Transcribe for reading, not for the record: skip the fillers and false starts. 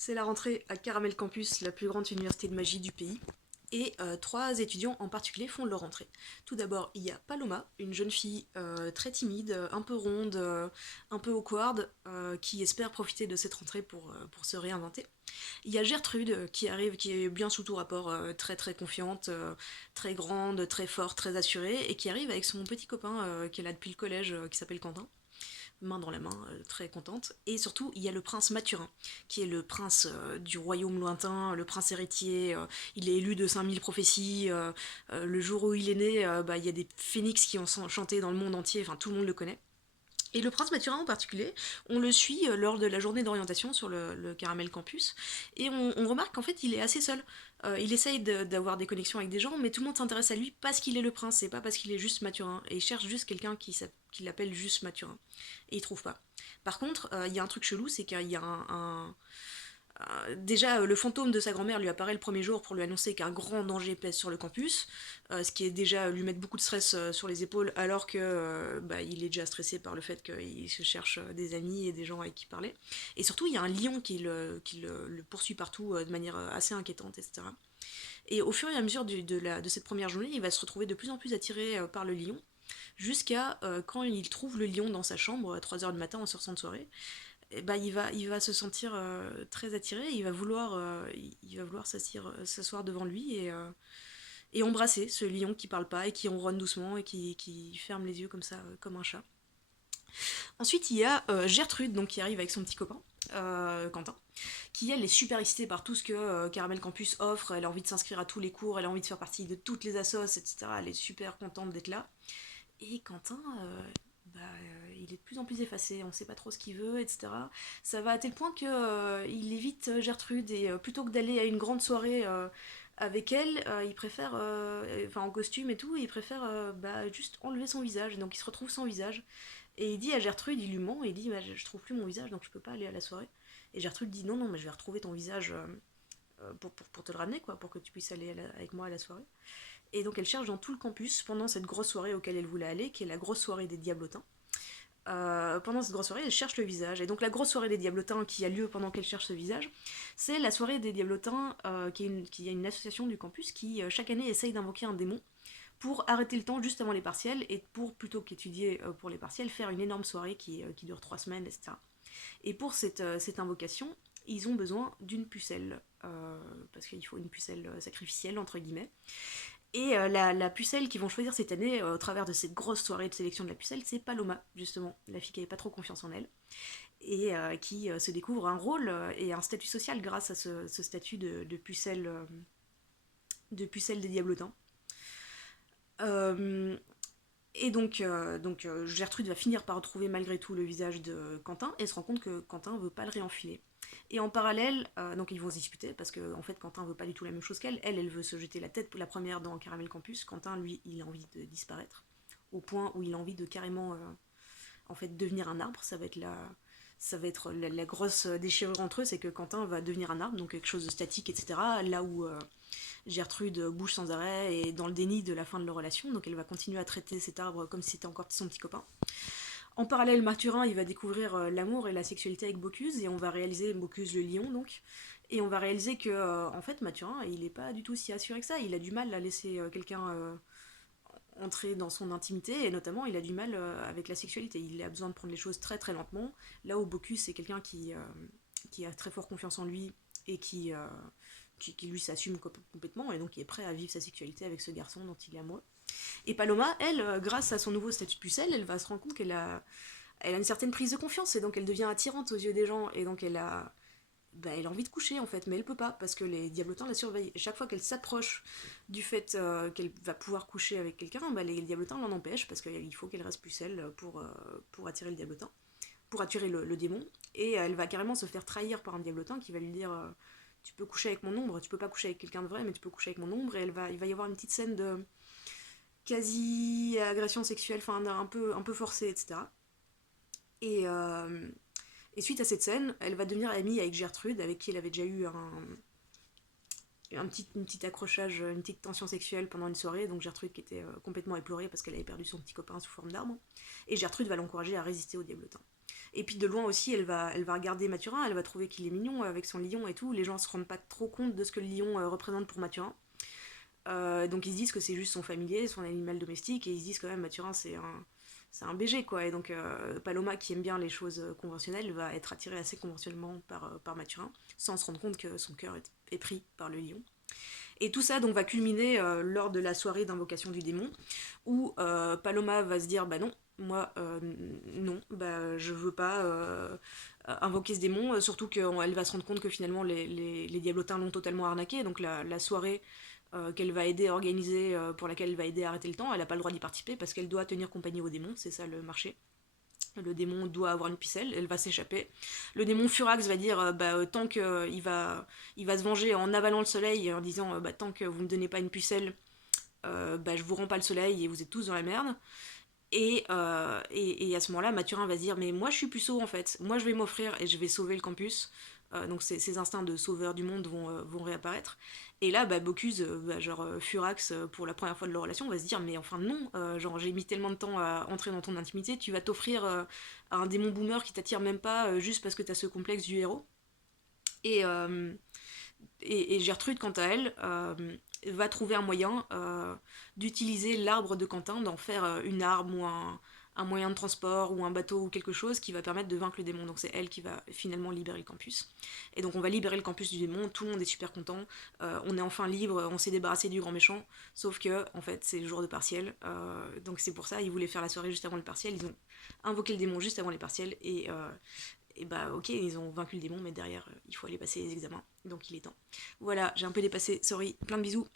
C'est la rentrée à Caramel Campus, la plus grande université de magie du pays. Et trois étudiants en particulier font leur rentrée. Tout d'abord, il y a Paloma, une jeune fille très timide, un peu ronde, un peu awkward, qui espère profiter de cette rentrée pour se réinventer. Il y a Gertrude qui arrive, qui est bien sous tout rapport, très très confiante, très grande, très forte, très assurée, et qui arrive avec son petit copain qu'elle a depuis le collège, qui s'appelle Quentin, main dans la main, très contente. Et surtout, il y a le prince Mathurin, qui est le prince du royaume lointain, le prince héritier. Il est élu de 5000 prophéties. Le jour où il est né, il y a des phénix qui ont chanté dans le monde entier, enfin tout le monde le connaît. Et le prince Mathurin en particulier, on le suit lors de la journée d'orientation sur le Caramel Campus, et on remarque qu'en fait il est assez seul. Il essaye d'avoir des connexions avec des gens, mais tout le monde s'intéresse à lui parce qu'il est le prince, et pas parce qu'il est juste Mathurin. Et il cherche juste quelqu'un qui l'appelle juste Mathurin. Et il trouve pas. Par contre, il y a un truc chelou, c'est qu'il y a déjà, le fantôme de sa grand-mère lui apparaît le premier jour pour lui annoncer qu'un grand danger pèse sur le campus, ce qui est déjà lui mettre beaucoup de stress sur les épaules, alors que il est déjà stressé par le fait qu'il se cherche des amis et des gens avec qui parler. Et surtout, il y a un lion qui le poursuit partout de manière assez inquiétante, etc. Et au fur et à mesure de cette première journée, il va se retrouver de plus en plus attiré par le lion, jusqu'à quand il trouve le lion dans sa chambre à 3 heures du matin en sortant de soirée. Et bah, il va se sentir très attiré, il va vouloir s'asseoir devant lui et embrasser ce lion qui parle pas et qui ronronne doucement et qui ferme les yeux comme ça, comme un chat. Ensuite, il y a Gertrude donc, qui arrive avec son petit copain, Quentin, qui elle est super excitée par tout ce que Caramel Campus offre, elle a envie de s'inscrire à tous les cours, elle a envie de faire partie de toutes les assos, etc. Elle est super contente d'être là. Et Quentin, il est de plus en plus effacé, on sait pas trop ce qu'il veut, etc. Ça va à tel point que il évite Gertrude et plutôt que d'aller à une grande soirée avec elle, il préfère, enfin en costume et tout, il préfère juste enlever son visage. Donc il se retrouve sans visage. Et il dit à Gertrude, il lui ment, et il dit je trouve plus mon visage donc je peux pas aller à la soirée. Et Gertrude dit non, non, mais je vais retrouver ton visage pour te le ramener, quoi, pour que tu puisses aller avec moi à la soirée. Et donc elle cherche dans tout le campus pendant cette grosse soirée auquel elle voulait aller, qui est la grosse soirée des Diablotins. Pendant cette grosse soirée, elle cherche le visage. Et donc la grosse soirée des Diablotins qui a lieu pendant qu'elle cherche ce visage, c'est la soirée des Diablotins, qui est une association du campus qui chaque année essaye d'invoquer un démon pour arrêter le temps juste avant les partiels et pour, plutôt qu'étudier pour les partiels, faire une énorme soirée qui dure 3 semaines, etc. Et pour cette invocation, ils ont besoin d'une pucelle, parce qu'il faut une pucelle sacrificielle, entre guillemets. Et la pucelle qu'ils vont choisir cette année, au travers de cette grosse soirée de sélection de la pucelle, c'est Paloma, justement, la fille qui n'avait pas trop confiance en elle, et qui se découvre un rôle et un statut social grâce à ce statut de pucelle des Diablotins. Euh, et donc, Gertrude va finir par retrouver malgré tout le visage de Quentin et se rend compte que Quentin veut pas le réenfiler. Et en parallèle, donc ils vont se disputer parce que en fait Quentin veut pas du tout la même chose qu'elle. Elle veut se jeter la tête pour la première dans Caramel Campus. Quentin, lui, il a envie de disparaître au point où il a envie de carrément en fait devenir un arbre. Ça va être la grosse déchirure entre eux, c'est que Quentin va devenir un arbre, donc quelque chose de statique, etc. Là où Gertrude bouge sans arrêt et dans le déni de la fin de leur relation, donc elle va continuer à traiter cet arbre comme si c'était encore son petit copain. En parallèle, Mathurin, il va découvrir l'amour et la sexualité avec Bocuse, et on va réaliser Bocuse le lion, donc. Et on va réaliser que, en fait, Mathurin, il est pas du tout si assuré que ça. Il a du mal à laisser quelqu'un entrer dans son intimité, et notamment, il a du mal avec la sexualité. Il a besoin de prendre les choses très très lentement. Là où Bocuse, c'est quelqu'un qui a très fort confiance en lui et qui lui s'assume complètement, et donc qui est prêt à vivre sa sexualité avec ce garçon dont il est amoureux. Et Paloma, elle, grâce à son nouveau statut de pucelle, elle va se rendre compte qu'elle a une certaine prise de confiance, et donc elle devient attirante aux yeux des gens, et donc elle a envie de coucher en fait, mais elle peut pas parce que les diablotins la surveillent. Et chaque fois qu'elle s'approche du fait qu'elle va pouvoir coucher avec quelqu'un, les diablotins l'en empêchent parce qu'il faut qu'elle reste pucelle pour attirer le diablotin, pour attirer le démon. Et elle va carrément se faire trahir par un diablotin qui va lui dire tu peux coucher avec mon ombre, tu peux pas coucher avec quelqu'un de vrai, mais tu peux coucher avec mon ombre. Et il va y avoir une petite scène de quasi-agression sexuelle, enfin un peu forcée, etc. Et, euh, et suite à cette scène, elle va devenir amie avec Gertrude, avec qui elle avait déjà eu un petit accrochage, une petite tension sexuelle pendant une soirée. Donc Gertrude qui était complètement éplorée parce qu'elle avait perdu son petit copain sous forme d'arbre. Et Gertrude va l'encourager à résister au diablotin. Et puis de loin aussi, elle va regarder Mathurin, elle va trouver qu'il est mignon avec son lion et tout. Les gens se rendent pas trop compte de ce que le lion représente pour Mathurin. Donc ils se disent que c'est juste son familier, son animal domestique, et ils se disent quand même Mathurin c'est un BG quoi. Et donc Paloma qui aime bien les choses conventionnelles va être attirée assez conventionnellement par Mathurin, sans se rendre compte que son cœur est pris par le lion. Et tout ça donc va culminer lors de la soirée d'invocation du démon, où Paloma va se dire bah non, moi non, bah je veux pas invoquer ce démon, surtout qu'elle va se rendre compte que finalement les diablotins l'ont totalement arnaqué, donc la soirée qu'elle va aider à organiser, pour laquelle elle va aider à arrêter le temps, elle n'a pas le droit d'y participer parce qu'elle doit tenir compagnie au démon, c'est ça le marché. Le démon doit avoir une ficelle, elle va s'échapper. Le démon Furax va dire tant qu'il va se venger en avalant le soleil et en disant tant que vous ne me donnez pas une pucelle, je vous rends pas le soleil et vous êtes tous dans la merde. Et à ce moment-là, Mathurin va se dire mais moi je suis puceau en fait, moi je vais m'offrir et je vais sauver le campus. Donc ses instincts de sauveur du monde vont réapparaître. Et là, Bocuse, Furax, pour la première fois de leur relation, va se dire mais enfin non, genre j'ai mis tellement de temps à entrer dans ton intimité, tu vas t'offrir à un démon boomer qui t'attire même pas juste parce que t'as ce complexe du héros. Et, euh, et Gertrude, quant à elle, va trouver un moyen d'utiliser l'arbre de Quentin, d'en faire une arme ou un moyen de transport ou un bateau ou quelque chose qui va permettre de vaincre le démon. Donc c'est elle qui va finalement libérer le campus. Et donc on va libérer le campus du démon, tout le monde est super content, on est enfin libre, on s'est débarrassé du grand méchant, sauf que en fait c'est le jour de partiel, donc c'est pour ça, ils voulaient faire la soirée juste avant le partiel, ils ont invoqué le démon juste avant les partiels, et bah ok, ils ont vaincu le démon, mais derrière, il faut aller passer les examens, donc il est temps. Voilà, j'ai un peu dépassé, sorry, plein de bisous.